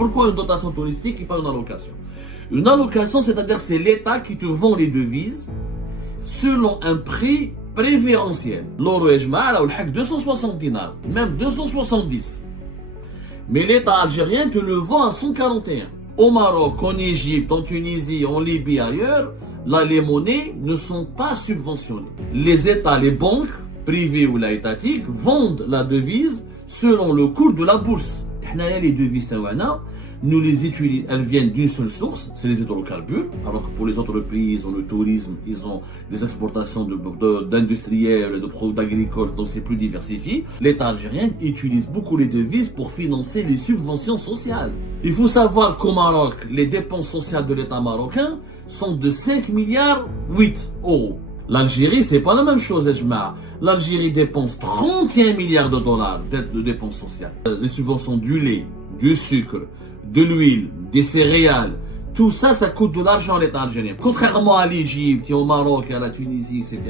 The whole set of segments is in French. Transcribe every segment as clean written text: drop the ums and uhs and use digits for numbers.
Pourquoi une dotation touristique et pas une allocation? Une allocation, c'est-à-dire c'est l'État qui te vend les devises selon un prix préférentiel. L'euro ejma' ou le 260 dinars, même 270. Mais l'État algérien te le vend à 141. Au Maroc, en Égypte, en Tunisie, en Libye, ailleurs, là, les monnaies ne sont pas subventionnées. Les États, les banques, privées ou étatiques, vendent la devise selon le cours de la bourse. Les devises, nous les utilisons, elles viennent d'une seule source, c'est les hydrocarbures, alors que pour les autres pays, ils ont le tourisme, ils ont des exportations d'industriels, de produits agricoles, donc c'est plus diversifié. L'État algérien utilise beaucoup les devises pour financer les subventions sociales. Il faut savoir qu'au Maroc, les dépenses sociales de l'État marocain sont de 5 milliards 8 euros. L'Algérie, c'est pas la même chose, Ejma'. L'Algérie dépense 31 milliards de dollars de dépenses sociales. Les subventions du lait, du sucre, de l'huile, des céréales, tout ça, ça coûte de l'argent à l'État algérien. Contrairement à l'Égypte, et au Maroc, et à la Tunisie, etc.,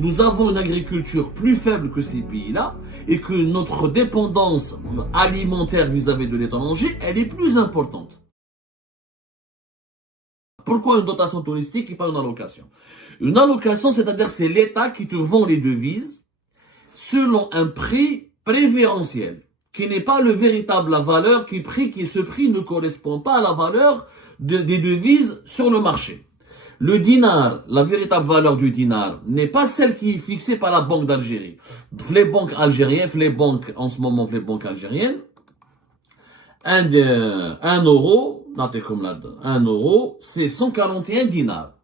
nous avons une agriculture plus faible que ces pays-là, et que notre dépendance alimentaire vis-à-vis de l'étranger, elle est plus importante. Pourquoi une dotation touristique et pas une allocation? Une allocation, c'est-à-dire c'est l'État qui te vend les devises selon un prix préférentiel, qui n'est pas le véritable la valeur, ce prix ne correspond pas à la valeur des devises sur le marché. Le dinar, la véritable valeur du dinar, n'est pas celle qui est fixée par la Banque d'Algérie. Les banques algériennes, en ce moment, les banques algériennes, 1 euro, c'est 141 dinars.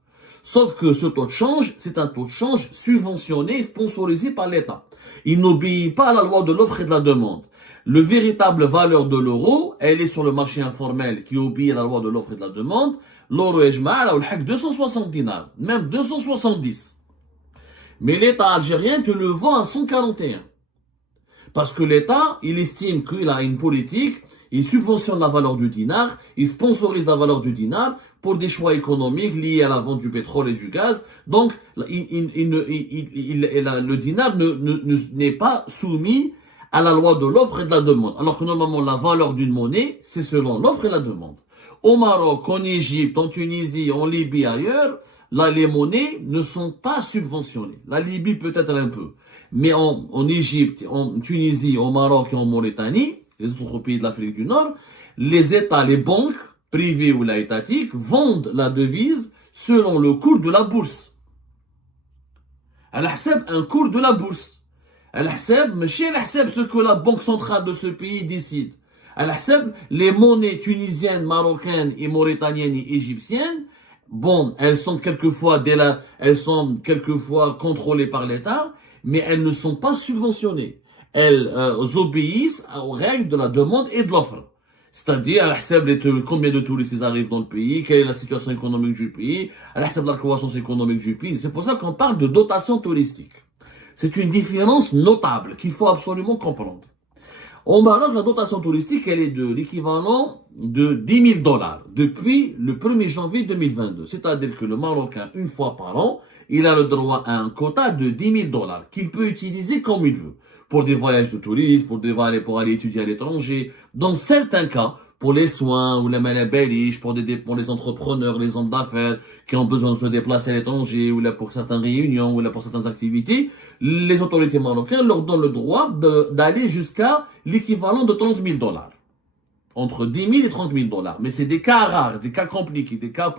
Sauf que ce taux de change, c'est un taux de change subventionné et sponsorisé par l'État. Il n'obéit pas à la loi de l'offre et de la demande. Le véritable valeur de l'euro, elle est sur le marché informel qui obéit à la loi de l'offre et de la demande. L'euro ejma' ou le 260 dinars, même 270. Mais l'État algérien te le vend à 141. Parce que l'État, il estime qu'il a une politique, il subventionne la valeur du dinar, il sponsorise la valeur du dinar pour des choix économiques liés à la vente du pétrole et du gaz. Donc, le dinar n'est pas soumis à la loi de l'offre et de la demande. Alors que normalement, la valeur d'une monnaie, c'est selon l'offre et la demande. Au Maroc, en Égypte, en Tunisie, en Libye, ailleurs, là, les monnaies ne sont pas subventionnées. La Libye peut-être un peu. Mais en Égypte, en Tunisie, au Maroc et en Mauritanie, les autres pays de l'Afrique du Nord, les États, les banques, privées ou étatiques, vendent la devise selon le cours de la bourse. Elle un cours de la bourse. Ce que la banque centrale de ce pays décide. Les monnaies tunisiennes, marocaines et mauritaniennes et égyptiennes, bon, elles sont quelquefois contrôlées par l'État, mais elles ne sont pas subventionnées. Elles obéissent aux règles de la demande et de l'offre. C'est-à-dire, combien de touristes arrivent dans le pays, quelle est la situation économique du pays, la croissance économique du pays. C'est pour ça qu'on parle de dotation touristique. C'est une différence notable qu'il faut absolument comprendre. Au Maroc, la dotation touristique, elle est de l'équivalent de 10 000 dollars depuis le 1er janvier 2022. C'est-à-dire que le Marocain, une fois par an, il a le droit à un quota de 10 000 dollars qu'il peut utiliser comme il veut. Pour des voyages de tourisme, pour aller étudier à l'étranger. Dans certains cas, pour les soins ou les malabaliches, pour les entrepreneurs, les hommes d'affaires qui ont besoin de se déplacer à l'étranger, ou là pour certaines réunions, ou là pour certaines activités, les autorités marocaines leur donnent le droit d'aller jusqu'à l'équivalent de 30 000 dollars. Entre 10 000 et 30 000 dollars. Mais c'est des cas rares, des cas compliqués, des cas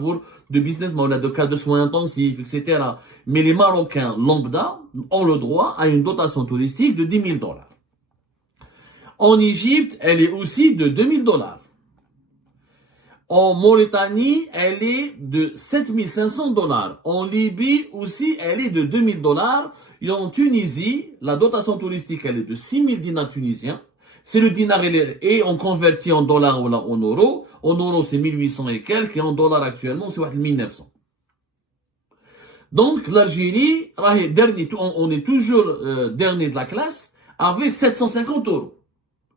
de businessmen, des cas de soins intensifs, etc. Mais les Marocains lambda ont le droit à une dotation touristique de 10 000 dollars. En Égypte, elle est aussi de 2 000 dollars. En Mauritanie, elle est de 7 500 dollars. En Libye aussi, elle est de 2 000 dollars. Et en Tunisie, la dotation touristique, elle est de 6 000 dinars tunisiens. C'est le dinar et on convertit en dollars ou en euros. En euros, c'est 1800 et quelques. Et en dollars actuellement, c'est 1900. Donc, l'Algérie, on est toujours dernier de la classe avec 750 euros.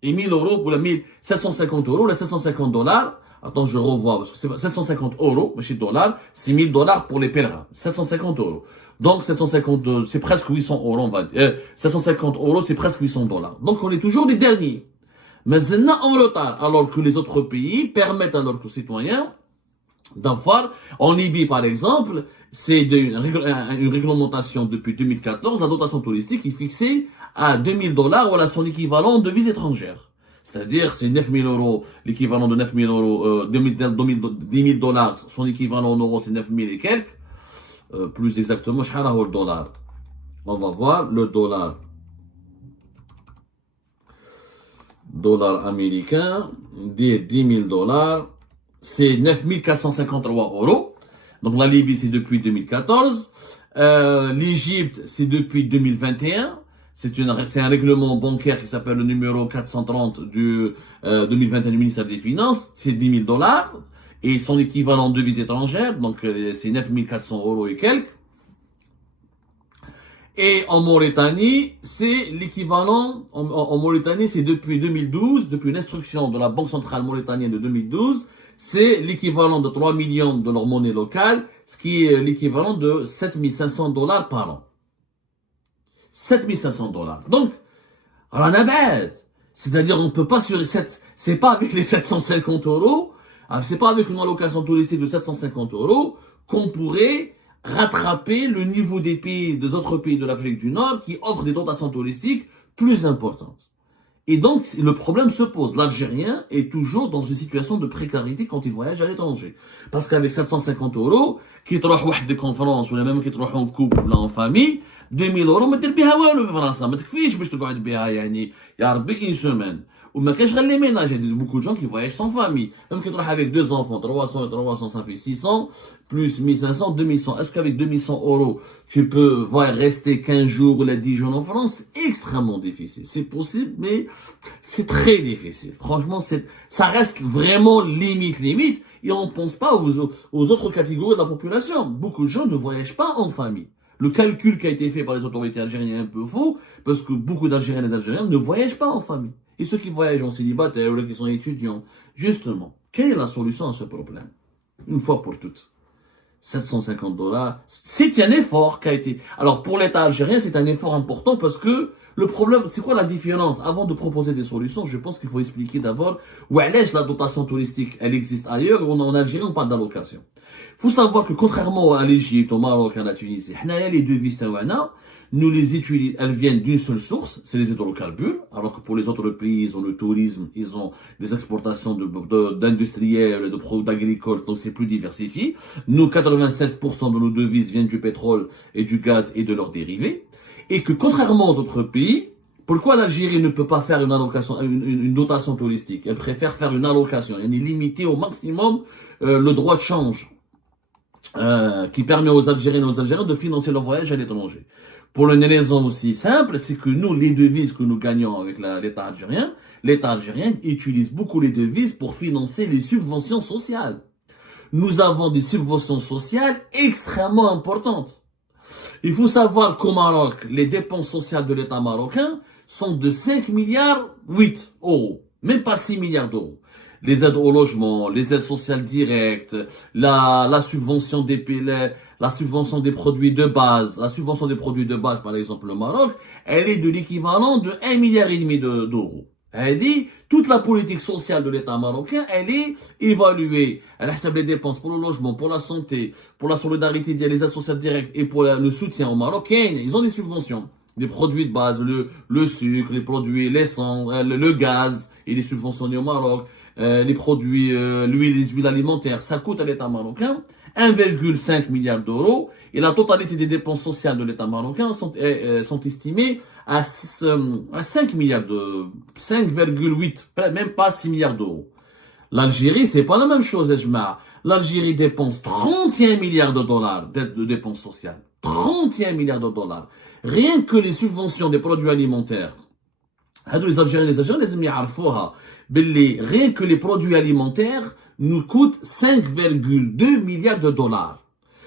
Et 1000 euros pour la 1750 euros, les 750 dollars. Attends, je revois, parce que c'est 750 euros, mais chez dollars, c'est 1000 dollars pour les pèlerins. 750 euros. Donc, 750, c'est presque 800 euros, on va dire. 750 euros, c'est presque 800 dollars. Donc, on est toujours les derniers. Maintenant en retard, alors que les autres pays permettent à leurs citoyens d'avoir, en Libye par exemple, c'est une réglementation depuis 2014, la dotation touristique est fixée à $2000, voilà son équivalent en devises étrangères. C'est-à-dire, c'est 9000 euros, l'équivalent de 9000 euros, 10 000 dollars, son équivalent en euros, c'est 9000 et quelques. Plus exactement, le dollar. On va voir le dollar américain, des 10 000 dollars, c'est 9453 euros. Donc la Libye, c'est depuis 2014. L'Égypte, c'est depuis 2021. C'est un règlement bancaire qui s'appelle le numéro 430 du 2021 du ministère des Finances. C'est 10 000 dollars. Et son équivalent en devises étrangères, donc c'est 9400 euros et quelques. Et en Mauritanie, c'est l'équivalent, en Mauritanie, c'est depuis 2012, depuis une instruction de la Banque centrale mauritanienne de 2012, c'est l'équivalent de 3 millions de leur monnaie locale, ce qui est l'équivalent de 7500 dollars par an. 7500 dollars. Donc, rien à bête. C'est-à-dire, on peut pas c'est pas avec les 750 euros, c'est pas avec une allocation touristique de 750 euros qu'on pourrait rattraper le niveau des autres pays de l'Afrique du Nord qui offrent des dotations touristiques plus importantes. Et donc, le problème se pose. L'Algérien est toujours dans une situation de précarité quand il voyage à l'étranger. Parce qu'avec 750 euros, qui te roh des conférences, ou même qui te roh en couple, ou en famille, 2000 euros, ما دير بها والو في فرنسا، ما تكفيش باش تقعد بها يعني يا ربي une semaine. Ou ما كاش غير les ménages, il y a beaucoup de gens qui voyagent sans famille. Même qui travaillent avec 2 enfants, 300 et 300, ça fait 600, plus 1500, 2100. Est-ce qu'avec 2100 euros, tu peux rester 15 jours ou 10 jours en France? Extrêmement difficile. C'est possible, mais c'est très difficile. Franchement, ça reste vraiment limite. Et on ne pense pas aux autres catégories de la population. Beaucoup de gens ne voyagent pas en famille. Le calcul qui a été fait par les autorités algériennes est un peu faux, parce que beaucoup d'Algériennes et d'Algériens ne voyagent pas en famille. Et ceux qui voyagent en célibataire ou qui sont étudiants, justement, quelle est la solution à ce problème? Une fois pour toutes. 750 dollars, c'est un effort qui a été... Alors pour l'État algérien, c'est un effort important parce que le problème, c'est quoi la différence? Avant de proposer des solutions, je pense qu'il faut expliquer d'abord où est la dotation touristique, elle existe ailleurs, en Algérie, on parle d'allocation. Il faut savoir que contrairement à l'Égypte, au Maroc, à la Tunisie, les devises tawana, nous les utilisons, elles viennent d'une seule source, c'est les hydrocarbures, alors que pour les autres pays, ils ont le tourisme, ils ont des exportations d'industriels, de produits agricoles, donc c'est plus diversifié. Nous, 96% de nos devises viennent du pétrole et du gaz et de leurs dérivés. Et que contrairement aux autres pays, pourquoi l'Algérie ne peut pas faire une dotation touristique? Elle préfère faire une allocation, elle est limitée au maximum le droit de change. Qui permet aux Algériens et aux Algériens de financer leur voyage à l'étranger. Pour une raison aussi simple, c'est que nous, les devises que nous gagnons avec l'État algérien utilise beaucoup les devises pour financer les subventions sociales. Nous avons des subventions sociales extrêmement importantes. Il faut savoir qu'au Maroc, les dépenses sociales de l'État marocain sont de 5 milliards 8 euros, même pas 6 milliards d'euros. Les aides au logement, les aides sociales directes, la subvention la subvention des produits de base, par exemple, le Maroc, elle est de l'équivalent de 1,5 milliard d'euros. Elle dit, toute la politique sociale de l'État marocain, elle est évaluée. Elle a les dépenses pour le logement, pour la santé, pour la solidarité, les aides sociales directes et pour le soutien aux Marocains. Ils ont des subventions. Des produits de base, le sucre, les produits, l'essence, le gaz, il est subventionné au Maroc. Les produits, l'huile, les huiles alimentaires, ça coûte à l'État marocain 1,5 milliard d'euros et la totalité des dépenses sociales de l'État marocain sont estimées à 5 milliards de 5,8, même pas 6 milliards d'euros. L'Algérie, c'est pas la même chose, l'Algérie dépense 31 milliards de dollars de dépenses sociales. 31 milliards de dollars. Rien que les subventions des produits alimentaires. Les Algériens, les amis, rien que les produits alimentaires nous coûtent 5,2 milliards de dollars.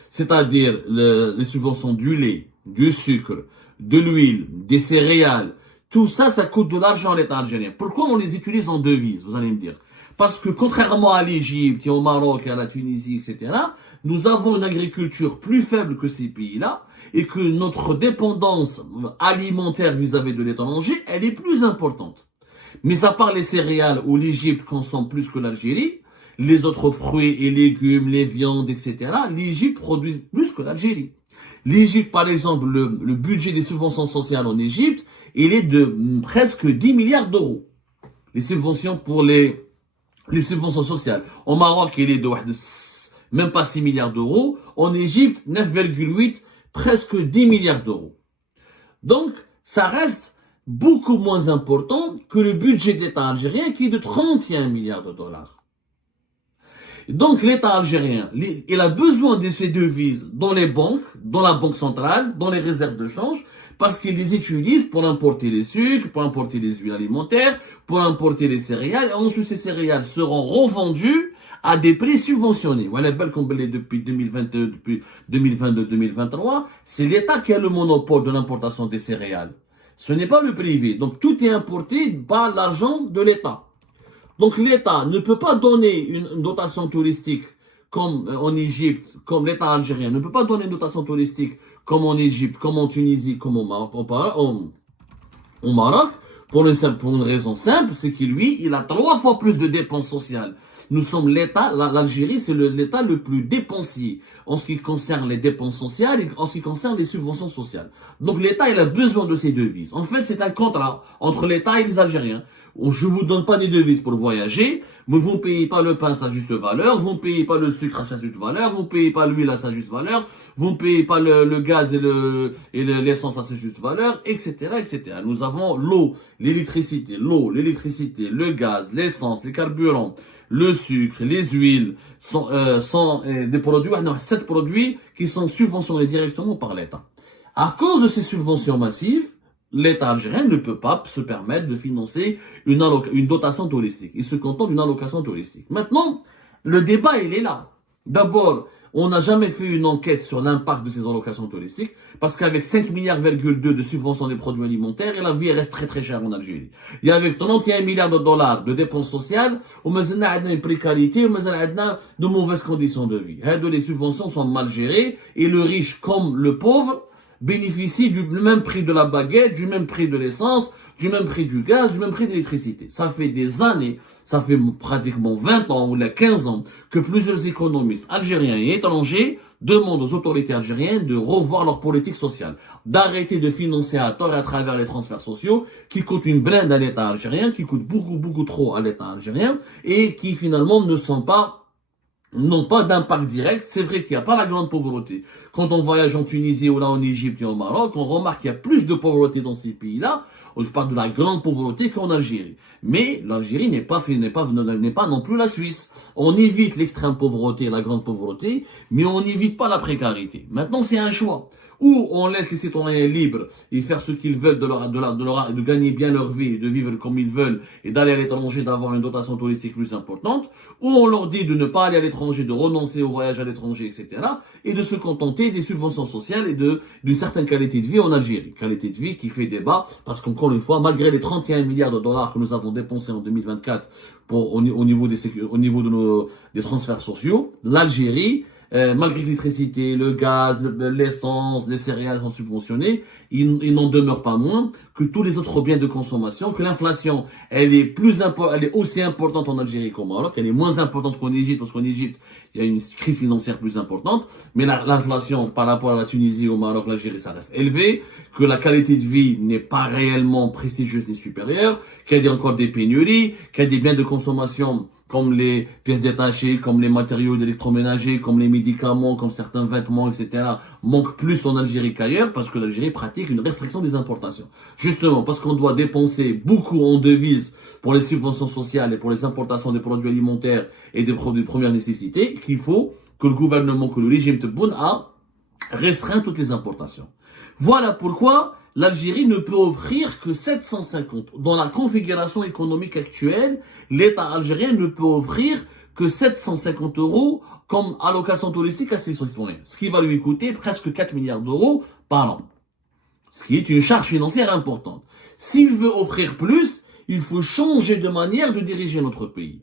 C'est-à-dire les subventions du lait, du sucre, de l'huile, des céréales. Tout ça, ça coûte de l'argent à l'État algérien. Pourquoi on les utilise en devises, vous allez me dire? Parce que contrairement à l'Égypte, et au Maroc, et à la Tunisie, etc., nous avons une agriculture plus faible que ces pays-là, et que notre dépendance alimentaire vis-à-vis de l'étranger, elle est plus importante. Mis à part les céréales où l'Égypte consomme plus que l'Algérie, les autres fruits et légumes, les viandes, etc., l'Égypte produit plus que l'Algérie. L'Égypte, par exemple, le budget des subventions sociales en Égypte, il est de presque 10 milliards d'euros. Les subventions pour les subventions sociales. Au Maroc, il est de même pas 6 milliards d'euros. En Égypte, 9,8, presque 10 milliards d'euros. Donc, ça reste beaucoup moins important que le budget de l'État algérien qui est de 31 milliards de dollars. Donc, l'État algérien, il a besoin de ces devises dans les banques, dans la banque centrale, dans les réserves de change, parce qu'ils les utilisent pour importer les sucres, pour importer les huiles alimentaires, pour importer les céréales. Et ensuite, ces céréales seront revendues à des prix subventionnés. Voilà, comme depuis 2022, depuis 2022-2023, c'est l'État qui a le monopole de l'importation des céréales. Ce n'est pas le privé. Donc, tout est importé par l'argent de l'État. Donc l'État ne peut pas donner une dotation touristique comme en Égypte, comme l'État algérien ne peut pas donner une dotation touristique comme en Égypte, comme en Tunisie, comme au Maroc, pour une raison simple, c'est que lui, il a 3 fois plus de dépenses sociales. Nous sommes l'État, l'Algérie, c'est l'État le plus dépensier en ce qui concerne les dépenses sociales et en ce qui concerne les subventions sociales. Donc l'État, il a besoin de ces devises. En fait, c'est un contrat entre l'État et les Algériens. Je vous donne pas des devises pour voyager, mais vous ne payez pas le pain à sa juste valeur, vous ne payez pas le sucre à sa juste valeur, vous ne payez pas l'huile à sa juste valeur, vous ne payez pas le gaz et l'essence à sa juste valeur, etc., etc. Nous avons l'électricité, le gaz, l'essence, les carburants, le sucre, les huiles, sont des produits, 7 produits qui sont subventionnés directement par l'État. À cause de ces subventions massives, l'État algérien ne peut pas se permettre de financer une dotation touristique. Il se contente d'une allocation touristique. Maintenant, le débat, il est là. D'abord, on n'a jamais fait une enquête sur l'impact de ces allocations touristiques, parce qu'avec 5 milliards de subventions des produits alimentaires, la vie reste très très chère en Algérie. Il y a avec 31 milliards de dollars de dépenses sociales, on a une précarité, on a de mauvaises conditions de vie. Les subventions sont mal gérées, et le riche comme le pauvre bénéficient du même prix de la baguette, du même prix de l'essence, du même prix du gaz, du même prix de l'électricité. Ça fait des années, ça fait pratiquement 20 ans ou 15 ans que plusieurs économistes algériens et étrangers demandent aux autorités algériennes de revoir leur politique sociale, d'arrêter de financer à tort et à travers les transferts sociaux qui coûtent une blinde à l'État algérien, qui coûtent beaucoup trop à l'État algérien et qui finalement n'ont pas d'impact direct. C'est vrai qu'il n'y a pas la grande pauvreté. Quand on voyage en Tunisie ou là en Égypte et au Maroc, on remarque qu'il y a plus de pauvreté dans ces pays-là. Je parle de la grande pauvreté qu'en Algérie. Mais l'Algérie n'est pas non plus la Suisse. On évite l'extrême pauvreté et la grande pauvreté, mais on n'évite pas la précarité. Maintenant, c'est un choix. Ou on laisse les citoyens libres et faire ce qu'ils veulent de gagner bien leur vie, de vivre comme ils veulent et d'aller à l'étranger, d'avoir une dotation touristique plus importante. Ou on leur dit de ne pas aller à l'étranger, de renoncer au voyage à l'étranger, etc. Et de se contenter des subventions sociales et d'une certaine qualité de vie en Algérie. Qualité de vie qui fait débat parce qu'encore une fois, malgré les 31 milliards de dollars que nous avons dépensés en 2024 au niveau des transferts sociaux, l'Algérie, malgré l'électricité, le gaz, l'essence, les céréales sont subventionnés, il n'en demeure pas moins que tous les autres biens de consommation, que l'inflation, elle est aussi importante en Algérie qu'au Maroc, elle est moins importante qu'en Égypte, parce qu'en Égypte, il y a une crise financière plus importante, mais l'inflation par rapport à la Tunisie, au Maroc, l'Algérie, ça reste élevé, que la qualité de vie n'est pas réellement prestigieuse ni supérieure, qu'il y a encore des pénuries, qu'il y a des biens de consommation comme les pièces détachées, comme les matériaux d'électroménager, comme les médicaments, comme certains vêtements, etc., manquent plus en Algérie qu'ailleurs, parce que l'Algérie pratique une restriction des importations. Justement, parce qu'on doit dépenser beaucoup en devises pour les subventions sociales et pour les importations des produits alimentaires et des produits de première nécessité, qu'il faut que le gouvernement, que le régime Tebboune a restreint toutes les importations. Voilà pourquoi l'Algérie ne peut offrir que 750. Dans la configuration économique actuelle, l'État algérien ne peut offrir que 750 euros comme allocation touristique à ses citoyens. Ce qui va lui coûter presque 4 milliards d'euros par an. Ce qui est une charge financière importante. S'il veut offrir plus, il faut changer de manière de diriger notre pays.